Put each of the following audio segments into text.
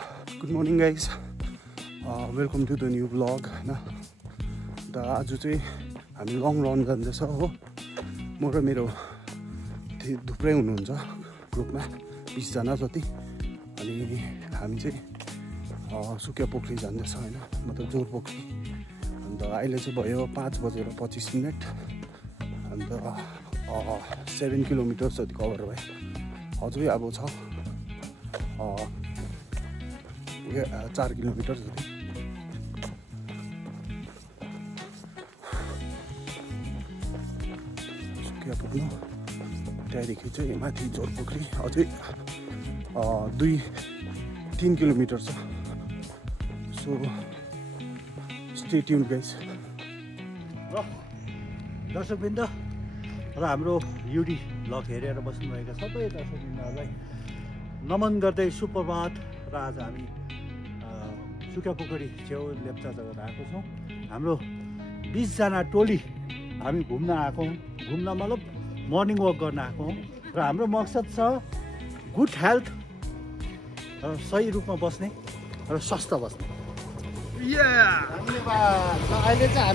Good morning guys, welcome to the new vlog हैन। त आज चाहिँ हामी लङ रन जाँदैछ हो। म र मेरो थुप्रै हुनुहुन्छ ग्रुपमा 20 जना जति। अनि हामी चाहिँ सुकिया पोखरी जाँदैछ हैन, मतलब जोर पोखरी। अन्त अहिले चाहिँ भयो 5:25 अन्त 7 किलोमिटर जति कभर भयो। अझै अब छ 4 किलोमिटर जति। सुकिया पुग्नु, त्यहाँदेखि चाहिँ माथि जोर पोखरी अझै 2-3 किलोमिटर छ। So stay tuned guys. र दर्शकवृन्द र हाम्रो युडी ब्लग हेरेर बस्नुभएका सबै दर्शकवृन्दहरूलाई नमन गर्दै सुप्रभात। र आज हामी सुकिया पोखरी छेउ लेप्चा जग्गा आएको छौँ। हाम्रो 20 जना टोली हामी घुम्न आएको हौँ। घुम्न मतलब मर्निङ वक गर्न आएको हौँ। र हाम्रो मकसद छ गुड हेल्थ, सही रूपमा बस्ने र स्वस्थ बस्ने। धन्यवाद। अहिले चाहिँ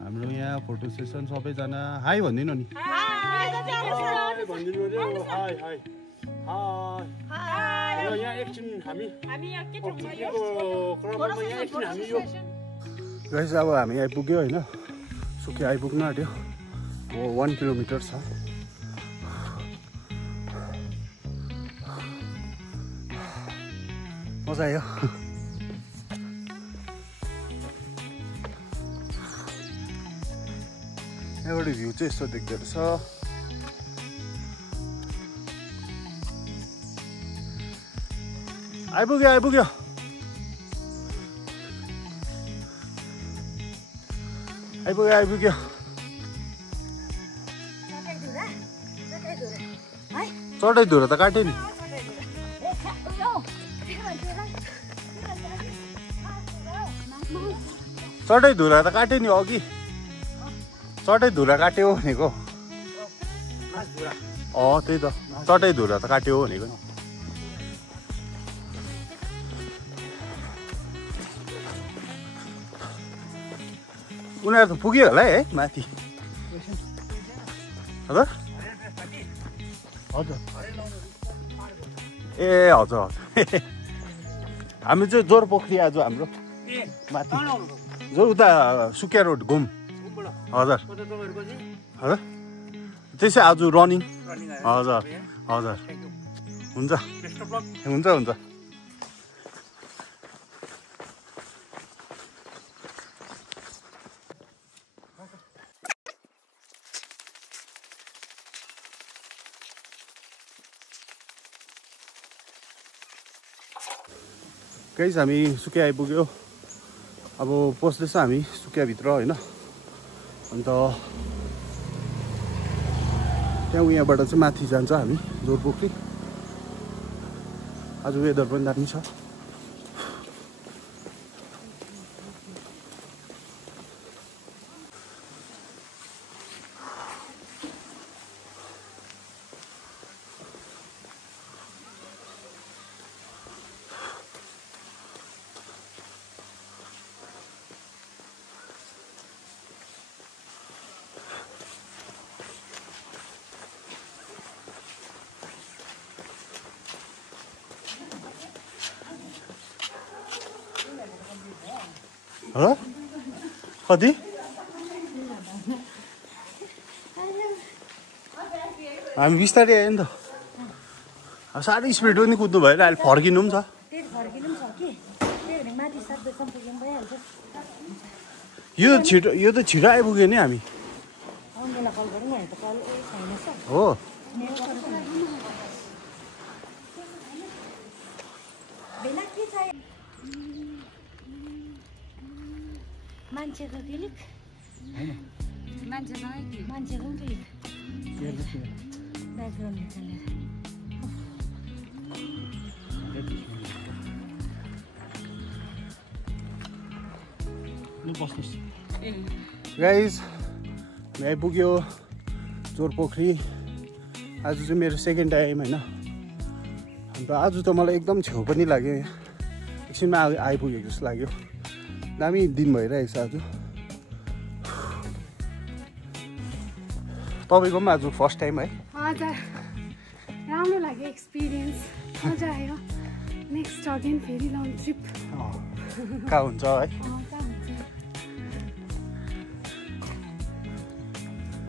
हाम्रो यहाँ फोटो सेसन सबैजना हाई भनिदिनु नि। गाइस अब हामी आइपुग्यो होइन, सुकिया आइपुग्नु आँट्यो। 1 किलोमिटर छ। मजा आयो। यहाँबाट भ्यू चाहिँ यस्तो देख्दो रहेछ। आइपुग्यो आइपुग्यो। आइपुग्यो आइपुग्यो। चढाइ धुरा त काट्यो नि। चढाइ धुरा त काट्यो नि अघि। चटै धुरा काट्यो भनेको। त्यही त, चटै धुरा त काट्यो भनेको नि। उनीहरू त पुग्यो होला है माथि। हजुर हजुर ए हजुर हजुर। हामी चाहिँ जोर पोखरी आज हाम्रो माथि जो उता सुकिया रोड घुम। हजुर हजुर त्यसै आज रनिङ। हजुर हजुर हुन्छ हुन्छ हुन्छ। गाइस हामी सुकिया आइपुग्यो। अब पस्दैछ हामी सुकियाभित्र होइन। अन्त त्यहाँ यहाँबाट चाहिँ माथि जान्छ हामी जोर पोखरी। आज वेदर पनि दामी छ। Hả? Hadi. हामी बिस्तारै आयो नि त। साह्रै स्पिड पनि कुद्नु भएर अहिले फर्किनु पनि छ। त्यही फर्किनु पनि छ कि त्यही भने माथि 7 बजीसम्म पुग्नु भइहाल्छ। यो त छिटो आइपुग्यो नि हामी। मलाई कल गरौँ न त कल छैन सर हो बेला के चाहियो मान्छेको क्लिक मान्छेको क्लिक ब्याकग्राउन्ड निकालेर गाइज आइपुग्यो जोरपोखरी। आज चाहिँ मेरो सेकेन्ड टाइम होइन। अन्त आज त मलाई एकदम छेउ पनि लाग्यो। एकछिनमा आइपुगेको जस्तो लाग्यो। दामी दिन भइरहेछ आज। तपाईँको पनि आज फर्स्ट टाइम है? हजुर राम्रो लाग्यो एक्सपिरियन्स मजा आयो। नेक्स्ट अगेन फेरि लङ ट्रिप कहाँ हुन्छ है?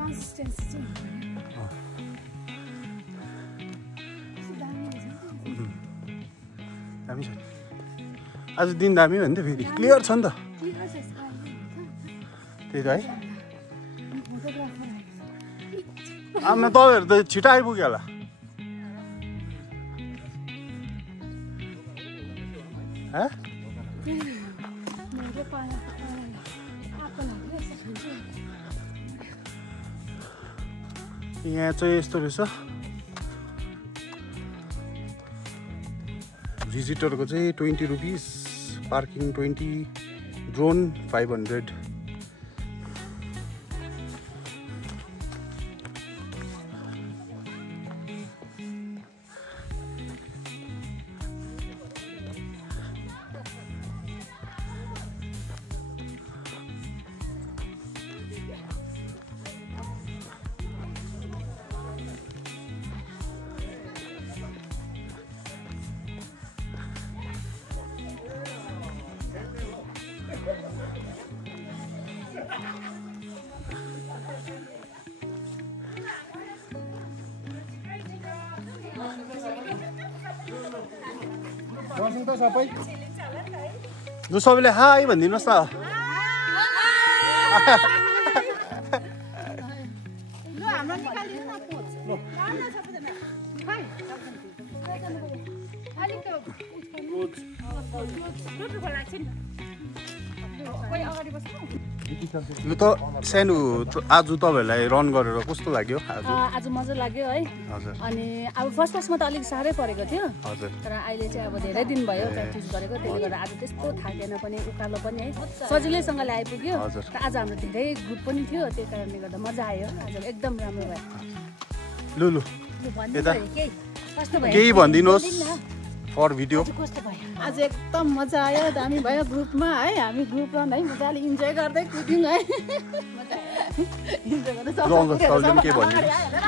कन्सिस्टेन्सी चाहिँ दामी छ। आज दिन दामी हो नि त फेरि क्लियर छ नि त त्यही त है। आमा तपाईँहरू त छिटो आइपुग्यो होला। यहाँ चाहिँ यस्तो रहेछ भिजिटरको चाहिँ 20 रुपिस, पार्किङ 20, ड्रोन 500। सबै लु सबैले हाई भनिदिनुहोस् न। लु त सानो आज तपाईँहरूलाई रन गरेर कस्तो लाग्यो? आज मजा लाग्यो है। हजुर। अनि अब फर्स्टमा त अलिक साह्रै परेको थियो। हजुर। तर अहिले चाहिँ अब धेरै दिन भयो प्र्याक्टिस गरेको, त्यसले गर्दा आज त्यस्तो थाकेन पनि, उकालो पनि है सजिलैसँगले आइपुग्यो। र आज हाम्रो धेरै ग्रुप पनि थियो, त्यही कारणले गर्दा मजा आयो। आज एकदम राम्रो भयो। लु लु केही भनिदिनुहोस् फर भिडियो। आज एकदम मजा आयो, दामी भयो ग्रुपमा है। हामी ग्रुप रन है मजाले इन्जोय गर्दै कुद्यौँ है।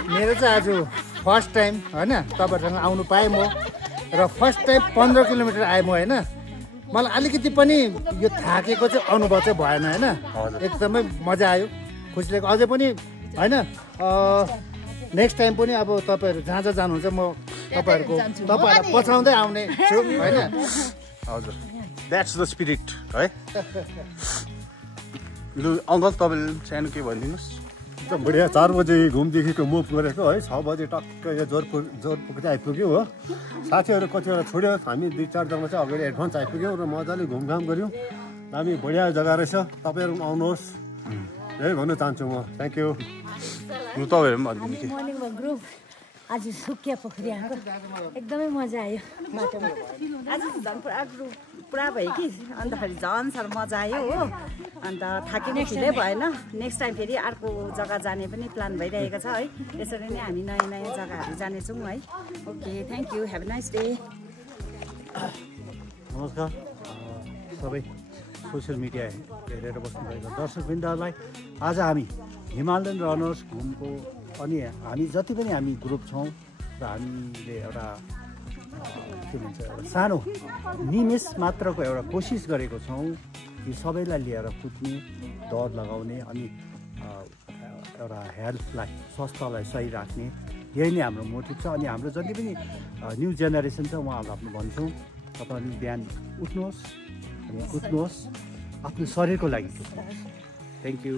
मेरो चाहिँ आज फर्स्ट टाइम होइन तपाईँहरूसँग आउनु पाएँ म। र फर्स्ट टाइम 15 किलोमिटर आएँ म होइन। मलाई अलिकति पनि यो थाकेको चाहिँ अनुभव चाहिँ भएन होइन। एकदमै मजा आयो, खुसी लाग्यो। अझै पनि होइन नेक्स्ट टाइम पनि अब तपाईँहरू जहाँ जहाँ जानुहुन्छ म तपाईँहरूलाई पछाउँदै आउने छु होइन। हजुर द्याट्स द स्पिरिट है। लु अङ्कल तपाईँले सानो के भनिदिनुहोस्? एकदम बढिया। 4 बजे घुमदेखिको मुभ गरेको है, 6 बजे टक्क यहाँ जोरपोख चाहिँ आइपुग्यो हो। साथीहरू कतिवटा छोड्यो, हामी 2-4 जना चाहिँ अगाडि एडभान्स आइपुग्यौँ र मजाले घुमघाम गऱ्यौँ। दामी बढिया जग्गा रहेछ, तपाईँहरू पनि आउनुहोस् यही भन्न चाहन्छु म। Thank you. लु तपाईँहरू पनि भनिदिनु कि मर्निङमा ग्रुप आज सुकिया पोखरी आएको, एकदमै मजा आयो बाटोमा। आज झन् पुरा भयो कि, अन्तखेरि झन् साह्रो मजा आयो हो। अन्त थाकेको फिलै भएन। नेक्स्ट टाइम फेरि अर्को जग्गा जाने पनि प्लान भइरहेको छ है। यसरी नै हामी नयाँ नयाँ जग्गाहरू जानेछौँ है। Okay thank you, have a nice day. नमस्कार सबै सोसियल मिडिया हेरेर बस्नुभएको दर्शकवृन्दहरूलाई। आज हामी हिमालयन रनर्स घुमको अनि हामी जति पनि हामी ग्रुप छौँ र हामीले एउटा के भन्छ एउटा सानो निमेष मात्रको एउटा कोसिस गरेको छौँ कि सबैलाई लिएर कुद्ने, दौड लगाउने अनि एउटा हेल्थलाई, स्वास्थ्यलाई सही राख्ने यही नै हाम्रो मोटिभ छ। अनि हाम्रो जति पनि न्यू जेनेरेसन छ उहाँहरूलाई आफ्नो भन्छौँ तपाईँहरूले बिहान उठ्नुहोस् अनि कुद्नुहोस्, आफ्नो शरीरको लागि कुद्नुहोस्। Thank you.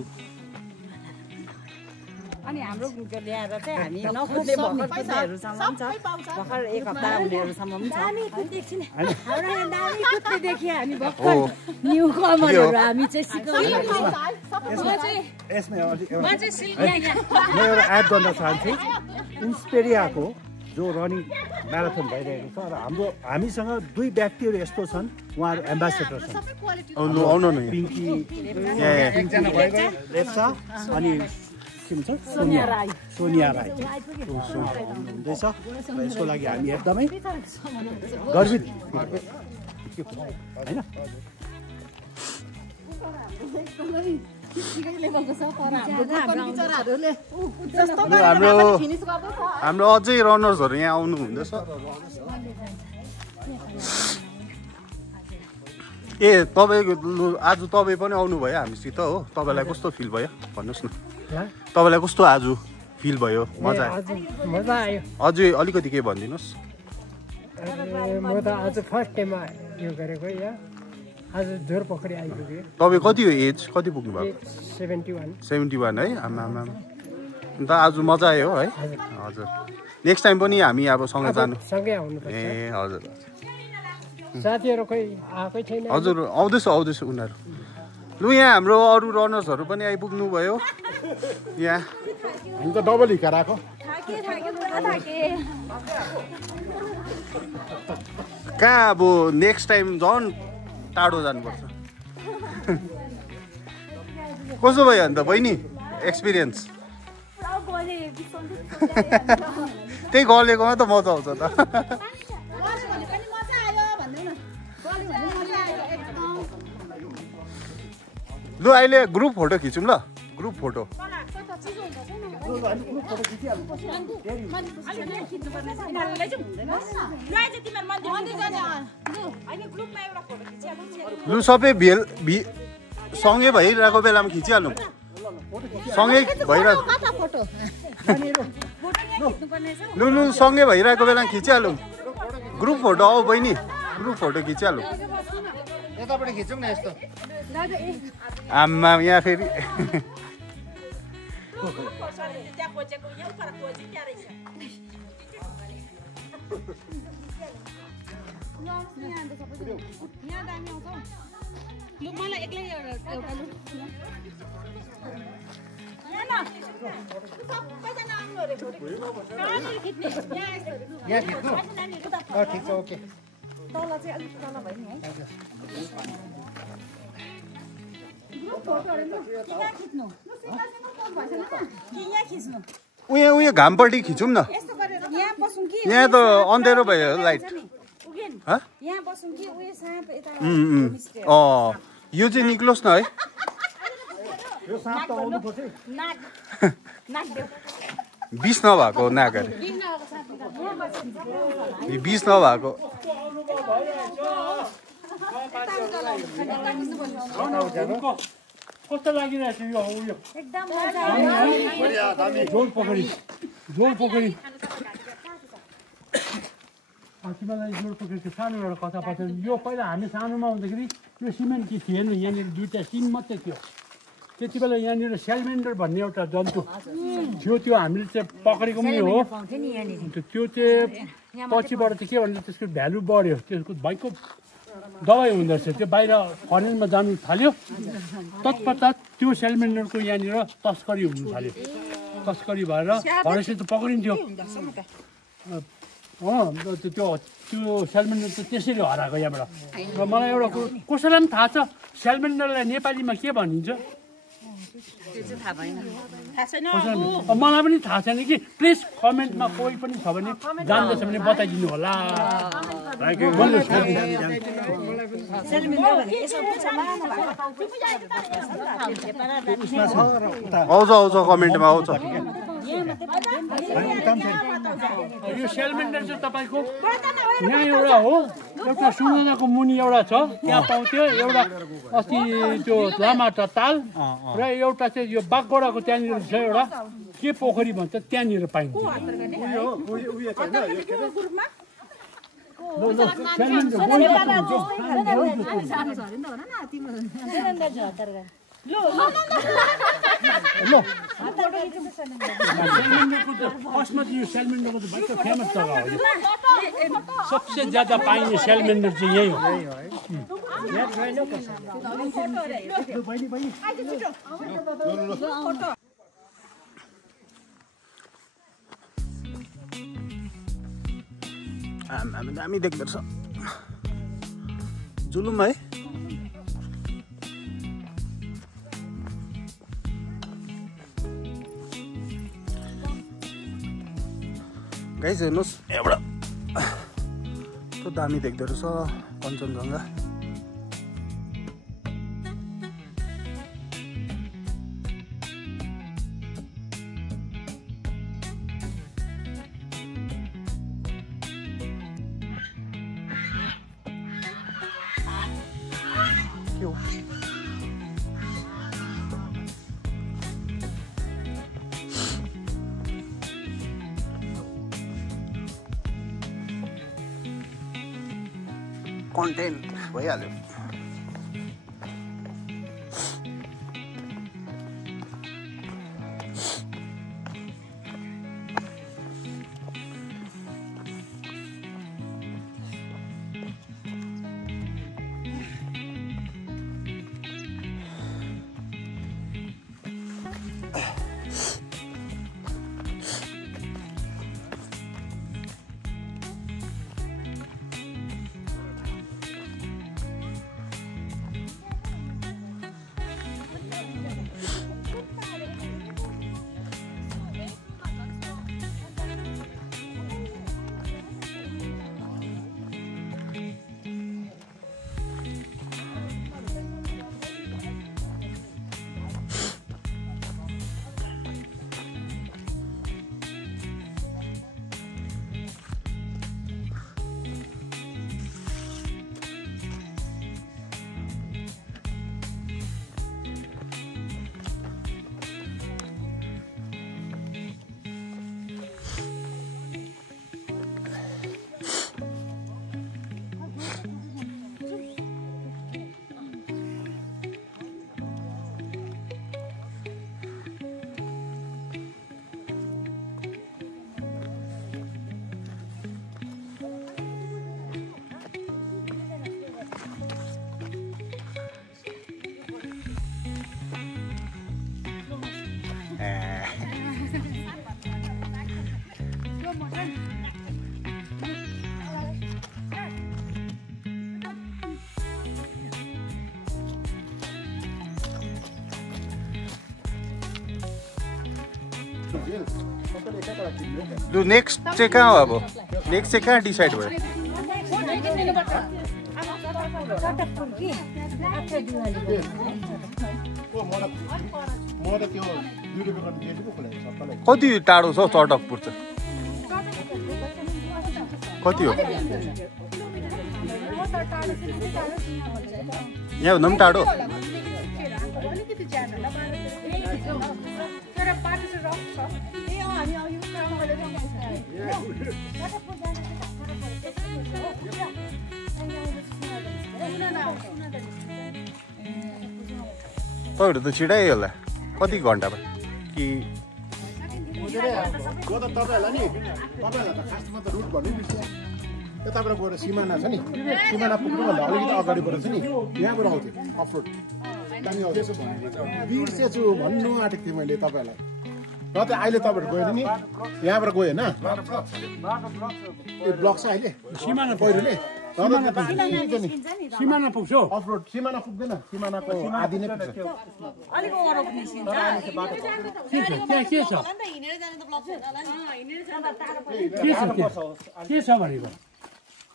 अनि हाम्रो ल्याएर चाहिँ हामी नकुद्ने भर्खर कुद्नेहरूसम्म पनि छ, भर्खर 1 हप्ता हुनेहरूसम्म पनि छ। हामी भर्खर न्यू कमरहरू हामी चाहिँ सिकाउँछौँ। यसमा म एउटा एड गर्न चाहन्छु। इन्सपेरियाको जो रनिङ म्याराथन भइरहेको छ र हामीसँग 2 व्यक्तिहरू यस्तो छन्, उहाँहरू एम्बेसेडर छन्। आउनु न पिङ्की लेप्चा अनि के भन्छ सोनिया राई हुँदैछ। र यसको लागि हामी एकदमै गर्वित होइन। हाम्रो अझै रनर्सहरू यहाँ आउनु हुँदैछ। ए तपाईँ आज तपाईँ पनि आउनुभयो हामीसित हो, तपाईँलाई कस्तो फिल भयो भन्नुहोस् न। तपाईँलाई कस्तो आज फिल भयो? मजा आयो। अझै अलिकति के भनिदिनुहोस्। म त आज फर्स्ट टाइममा यो गरेको यहाँ आज जोरपोखरी आइपुग्यो। तपाईँ कति हो एज, कति पुग्नु भयो? 71 है। आमा अन्त आज मजा आयो है। हजुर नेक्स्ट टाइम पनि हामी अब सँगै जानु। ए हजुर साथीहरू खोइ आएकै छैन। हजुर आउँदैछ उनीहरू। लु यहाँ हाम्रो अरू रनर्सहरू पनि आइपुग्नु भयो यहाँ। हामी त डबल हिका राखो। कहाँ अब नेक्स्ट टाइम झन् टाढो जानुपर्छ। कस्तो भयो अन्त बहिनी एक्सपिरियन्स? त्यही गलेकोमा त मजा आउँछ त। लु अहिले ग्रुप फोटो खिचौँ ल, ग्रुप फोटो। लु सबै सँगै भइरहेको बेलामा खिचिहालौँ। सँगै भइरहेको लु सँगै भइरहेको बेलामा खिचिहालौँ ग्रुप फोटो। आऊ बहिनी ग्रुप फोटो खिचिहालौँ। यतापट्टि खिचौँ न यस्तो। आमा यहाँ फेरि ठिक छ ओके। तल चाहिँ अलिक तल भयो नि है। उयो घामपट्टि खिचौँ न। यहाँ त अँधेरो भयो लाइट। यो चाहिँ निक्लोस् न है। बिस नभएको नाक अरे, बिस नभएको। कस्तो लागिरहेछ यो उयो? जोरपोखरी तिमीलाई जोरपोखरीको सानो एउटा कथा पर्छ। यो पहिला हामी सानोमा हुँदाखेरि यो सिमेन्ट कि थिएन, यहाँनिर 2टा सिम मात्रै थियो। त्यति बेला यहाँनिर सेलमेन्डर भन्ने एउटा जन्तु थियो, त्यो हामीले चाहिँ पक्रेको पनि हो। त्यो चाहिँ पछिबाट चाहिँ के भन्दा त्यसको भ्यालु बढ्यो, त्यसको भइको दबाई हुँदो रहेछ। त्यो बाहिर फरेनमा जानु थाल्यो, तत्पश्चात त्यो सेलमेन्डरको यहाँनिर तस्करी हुनु थाल्यो। तस्करी भएर फरेस्ट त पक्रिन्थ्यो। त्यो सेलमेन्डर त त्यसरी हराएको यहाँबाट। र मलाई एउटा कुरो कसैलाई पनि थाहा छ सेलमेन्डरलाई नेपालीमा के भनिन्छ? मलाई पनि थाहा छैन कि। प्लिज कमेन्टमा कोही पनि छ भने जान्दछ भने बताइदिनु होला। आउँछ कमेन्टमा आउँछ। यो सेलमेन्डर चाहिँ तपाईँको यहाँ एउटा हो, एउटा सुनौनाको मुनि एउटा छ, त्यहाँ पाउँथ्यो एउटा अस्ति त्यो लामा ताल र एउटा चाहिँ यो बागगोडाको त्यहाँनिर छ एउटा के पोखरी भन्छ त्यहाँनिर पाइन्छ। फेमस जग्गा हो, सबसे ज्यादा पाइने सेलमेन्डर चाहिँ यही हो। दामी देख्दो रहेछ जुलुम है। गाइस हेर्नुहोस् एउटा त्यो दामी देख्दो रहेछ कञ्चनजङ्घा। कन्टेन्ट भइहाल्यो। लु नेक्स्ट चाहिँ कहाँ हो? अब नेक्स्ट चाहिँ कहाँ डिसाइड भयो? कति टाढो छ चटकपुर चाहिँ? कति हो यहाँभन्दा पनि टाढो? तपाईँहरू त छिटै होला, कति घन्टामा कि? तपाईँहरूलाई नि तपाईँहरूलाई त खासमा त रुट भन्नु बिर्सियो। यताबाट गएर सिमाना छ नि, सिमाना पुग्नुभन्दा अलिकति अगाडिबाट छ नि, यहाँबाट आउँथ्यो अफरोड बिर्सेछु भन्नु आँटेको थिएँ मैले तपाईँहरूलाई। र त अहिले तपाईँहरू गयो नि यहाँबाट गयो होइन, यो ब्लक छ अहिले सिमाना पहिरोले सिमाना पुग्छ अफरोड। सिमाना पुग्दैन, सिमानाको आधी नै पुग्छ। के छ भनेको?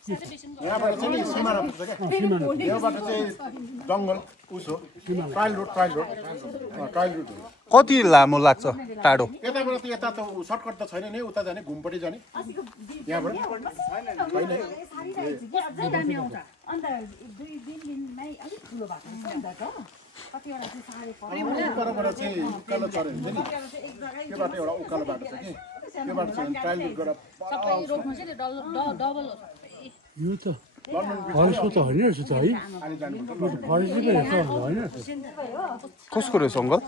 यहाँबाट चाहिँ नि सिमाना पुग्छ क्या यहाँबाट चाहिँ जङ्गल उसो ट्रायल रुट कति लामो लाग्छ टाढो यताबाट त यता त सर्टकट त छैन नि उता जाने घुमपट्टि जाने यहाँबाट उकालोबाट चाहिँ उकालो चढ्यो भने चाहिँ नि त्योबाट एउटा उकालो बाटो छ कि त्योबाट चाहिँ ट्रायल रुट गरेर यो त फरेस्टको त होइन रहेछ त है फरेस्टको होइन कसको रहेछ अङ्कल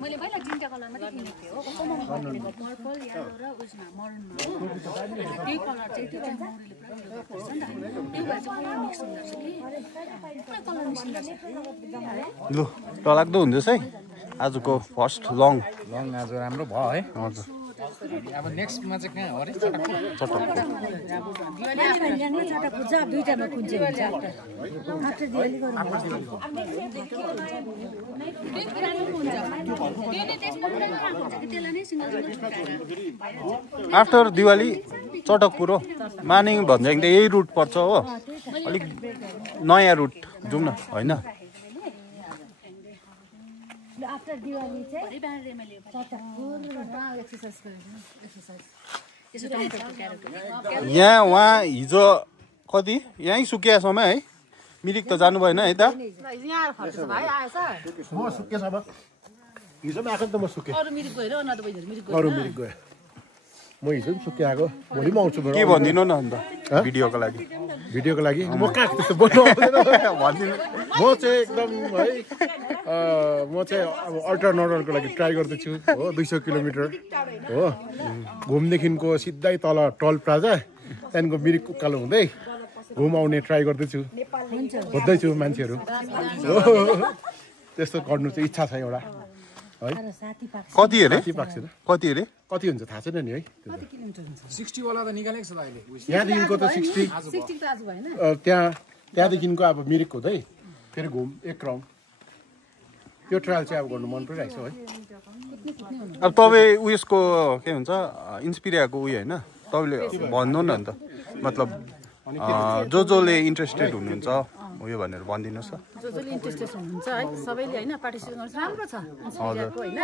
मैले पहिला जिन्टा कलरमा देखेको थिएँ हो पर्पल येलो र उसमा मरुनमा त्यही कलर चाहिँ त्यो चाहिँ मौरीले पुरा गर्छ नि त त्यही भएर चाहिँ कलर मिक्स हुँदो रहेछ कि कलर मिक्स हुँदो रहेछ लु डरलाग्दो हुँदैछ है आजको फर्स्ट लङ आज राम्रो भयो है हजुर अब नेक्स्टमा चाहिँ कहाँ हो अरे दुईटामा कुन चाहिँ हुन्छ आफ्टर दिवाली आफ्टर दिवाली चटकपुर हो मानिङ भन्ज्याङ त यही रुट पर्छ हो अलिक नयाँ रुट जाउँ न होइन आफ्टर दिवाली चाहिँ यहाँ उहाँ हिजो कति यहीँ सुकियासम्म है मिरिक त जानु भएन है त म सुकेछ अब हिजो पनि आएको नि त म सुकेँ अरू मिरिक गयो म हिजो पनि सुके आएको भोलि पनि आउँछु के भनिदिनु न अन्त भिडियोको लागि म कहाँ त्यस्तो बोल्नु आउँदैन म चाहिँ एकदम है म चाहिँ अब अल्ट्रा नर्मलको लागि ट्राई गर्दैछु हो 200 किलोमिटर हो घुमदेखिको सिधै तल टल प्लाजा त्यहाँदेखिको मिरिक उकालो हुँदै घुम आउने ट्राई गर्दैछु खोज्दैछु मान्छेहरू हो त्यस्तो गर्नु चाहिँ इच्छा छ एउटा है कति अरे कति हुन्छ थाहा छैन नि है 60 वाला त निकालेको छ त अहिले यहाँदेखिको त 60 त्यहाँदेखिको अब मिरिक हुँदै फेरि घुम एक राउन्ड त्यो ट्रायल चाहिँ अब गर्नु मन परिरहेको छ है अब तपाईँ उयसको के भन्छ इन्सपिरियाको उयो होइन तपाईँले भन्नु न अन्त मतलब जसले इन्ट्रेस्टेड हुनुहुन्छ उयो भनेर भनिदिनुहोस् न जसले इन्ट्रेस्टेड हुनुहुन्छ है सबैले होइन पार्टिसिपेट गर्नु राम्रो छ इन्सपिरियाको होइन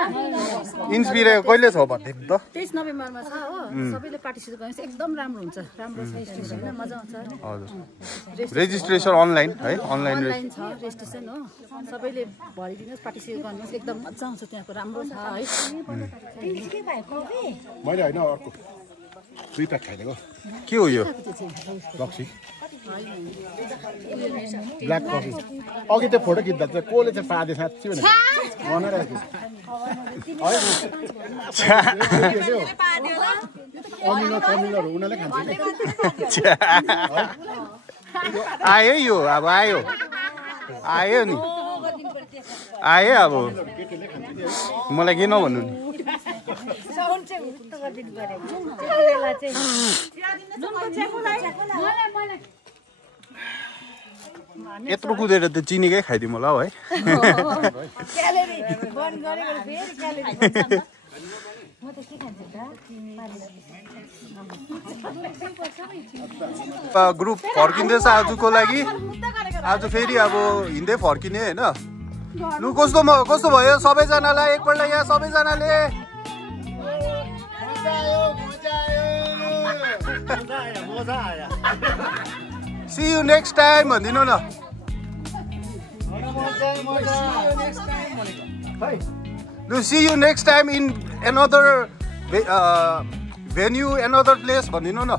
इन्सपिरिया कहिले छ भनिदिनु त 23 नोभेम्बरमा छ हो सबैले पार्टिसिपेट गर्नु एकदम राम्रो हुन्छ राम्रो छ स्टेसन हैन मजा आउँछ हजुर रेजिस्ट्रेसन अनलाइन है अनलाइन छ रेजिस्ट्रेसन हो सबैले भरिदिनुहोस् पार्टिसिपेट गर्नुहोस् एकदम मजा आउँछ त्यहाँको राम्रो छ है के भएको मैले होइन अर्को दुई प्याक खाइदिएको के हो यो लक्सी ब्ल्याक कफी अघि त्यो फोटो खिच्दा चाहिँ कसले चाहिँ पादे साँच्ची भनेर बनाइरहेको अमिलो उनीहरूले खान्छ आयो यो अब आयो नि आयो अब मलाई के नभन्नु नि यत्रो कुदेर त चिनीकै खाइदिउँ होला है ग्रुप फर्किँदैछ आजको लागि आज फेरि अब हिँड्दै फर्किने होइन लु कस्तो भयो सबैजनालाई एकपल्ट यहाँ सबैजनाले See you next time भनिदिनु न लु see you next time in another venue another place भनिदिनु न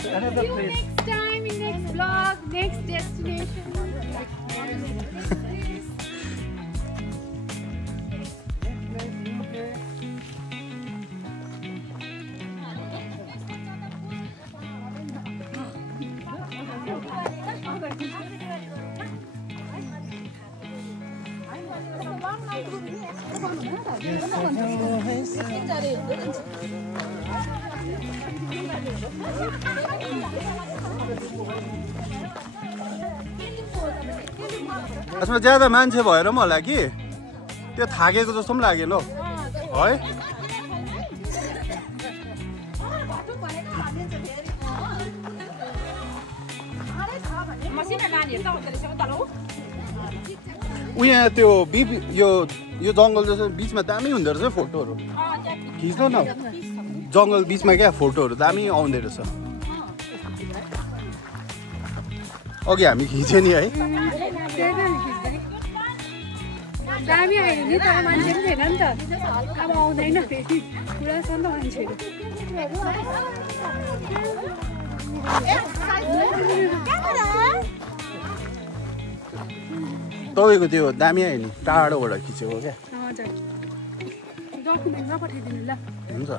See you next time in next vlog, next destination. यसमा ज्यादा मान्छे भएर पनि होला कि त्यो थाकेको जस्तो पनि लागेन हौ है। उहाँ त्यो यो जङ्गल जस्तो बिचमा दामी हुँदो रहेछ फोटोहरू खिच्नु न। जङ्गल बिचमा क्या फोटोहरू दामी आउँदो रहेछ। अघि हामी खिच्यो नि है। दामी आयो नि तर मान्छे पनि थिएन नि त। अब आउँदैन फेरि पुरा छ नि त मान्छेहरू। तपाईँको त्यो दामी आयो नि टाढोबाट खिचेको क्या। हजुर डकुमेन्टमा पठाइदिनु ल। हुन्छ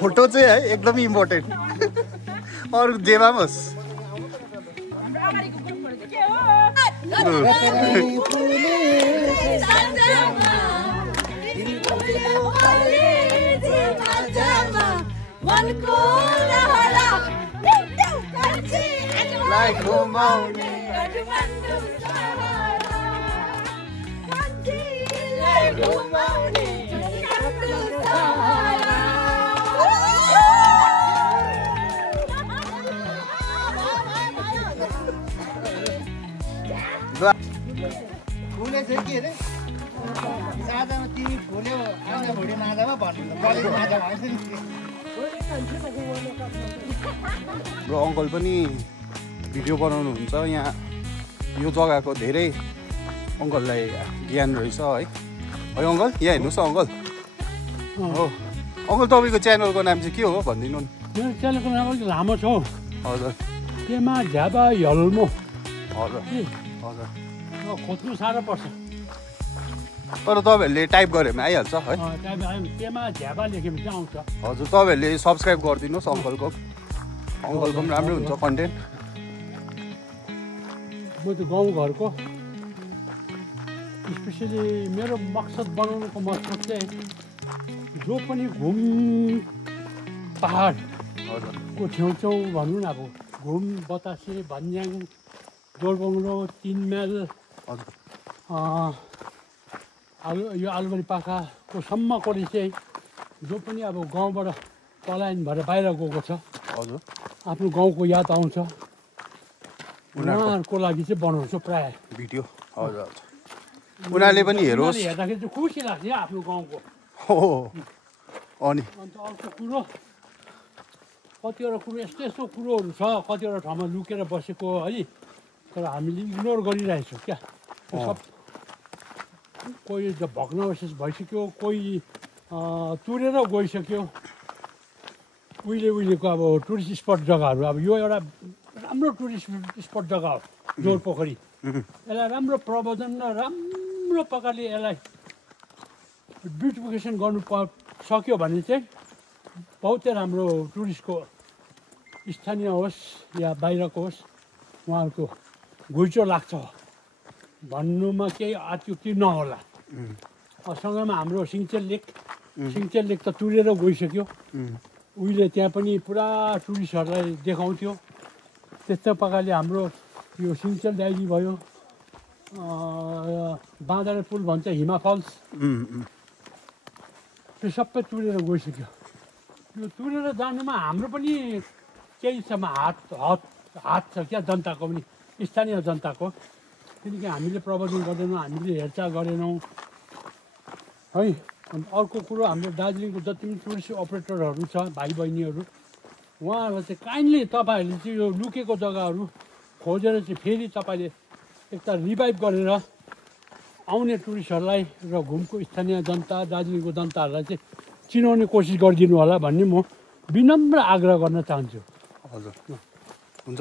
फोटो चाहिँ है एकदमै इम्पोर्टेन्ट। अरू जेमा पनि होस्। फुले चाहिँ के अरे साझामा तिमी फुल्यो आउने भुँडी माझामा भन्नु कलेज माझा भन्छ नि। र अङ्कल पनि भिडियो बनाउनुहुन्छ यहाँ। यो जग्गाको धेरै अङ्कललाई ज्ञान रहेछ है। है अङ्कल यहाँ हेर्नुहोस् न अङ्कल। हो अङ्कल तपाईँको च्यानलको नाम चाहिँ के हो भनिदिनु नि। मेरो च्यानलको नाम अलिक लामो छ हौ। हजुर पेमा झ्याबा यल्मो। हजुर हजुर खोज्नु साह्रो पर्छ। तर तपाईँहरूले टाइप गऱ्यो भने आइहाल्छ है। पेमा झ्याबा लेख्यो भने चाहिँ आउँछ। हजुर तपाईँहरूले सब्सक्राइब गरिदिनुहोस् अङ्कलको। अङ्कलको पनि राम्रो हुन्छ कन्टेन्ट। म त गाउँघरको स्पेसली मेरो मकसद बनाउनुको मकसद चाहिँ जो पनि घुम पहाडको छेउछेउ भनौँ न अब घुम बतासे भन्ज्याङ जोरबङ्लो 3 माइल यो आलुबारी पाखाको सम्मकोले चाहिँ जो पनि अब गाउँबाट पलायन भएर बाहिर गएको छ हजुर आफ्नो गाउँको याद आउँछ उनीहरूको लागि चाहिँ बनाउँछु प्रायः भिडियो। हजुर हजुर उनीहरूले पनि हेरोस्। हेर्दाखेरि चाहिँ खुसी लाग्छ आफ्नो गाउँको। हो अनि अन्त अर्को कुरो कतिवटा कुरो यस्तो यस्तो कुरोहरू छ कतिवटा ठाउँमा लुकेर बसेको है तर हामीले इग्नोर गरिरहेछौँ क्या। सब कोही भग्नावशेष भइसक्यो कोही तुरेर गइसक्यो। उहिलेको अब टुरिस्ट स्पट जग्गाहरू अब यो एउटा राम्रो टुरिस्ट स्पट जग्गा हो जोरपोखरी। यसलाई राम्रो प्रबन्धन र राम्रो प्रकारले यसलाई ब्युटिफिकेसन गर्नु सक्यो भने चाहिँ बहुतै राम्रो टुरिस्टको स्थानीय होस् या बाहिरको होस् उहाँहरूको घुइँचो लाग्छ भन्नुमा केही अत्युक्ति नहोला। सँगैमा हाम्रो सिङ्चेल लेक त तुरेर गइसक्यो। उहिले त्यहाँ पनि पुरा टुरिस्टहरूलाई देखाउँथ्यो। त्यस्तै प्रकारले हाम्रो यो सिङ्चेल डाइरी भयो बाँदरे पुल भन्छ हिमा फल्स त्यो सबै तुरेर गइसक्यो। यो तुरेर जानुमा हाम्रो पनि केही समय हात छ क्या जनताको पनि स्थानीय जनताको। किनकि हामीले प्रबन्धन गर्दैनौँ हामीले हेरचाह गरेनौँ है। अनि अर्को कुरो हाम्रो दार्जिलिङको जति पनि टुरिस्ट अपरेटरहरू छ भाइ बहिनीहरू उहाँहरूलाई चाहिँ काइन्डली तपाईँहरूले चाहिँ यो लुकेको जग्गाहरू खोजेर चाहिँ फेरि तपाईँले एकताल रिभाइभ गरेर आउने टुरिस्टहरूलाई र घुमको स्थानीय जनता दार्जिलिङको जनताहरूलाई चाहिँ चिनाउने कोसिस गरिदिनु होला भन्ने म विनम्र आग्रह गर्न चाहन्छु। हजुर हुन्छ।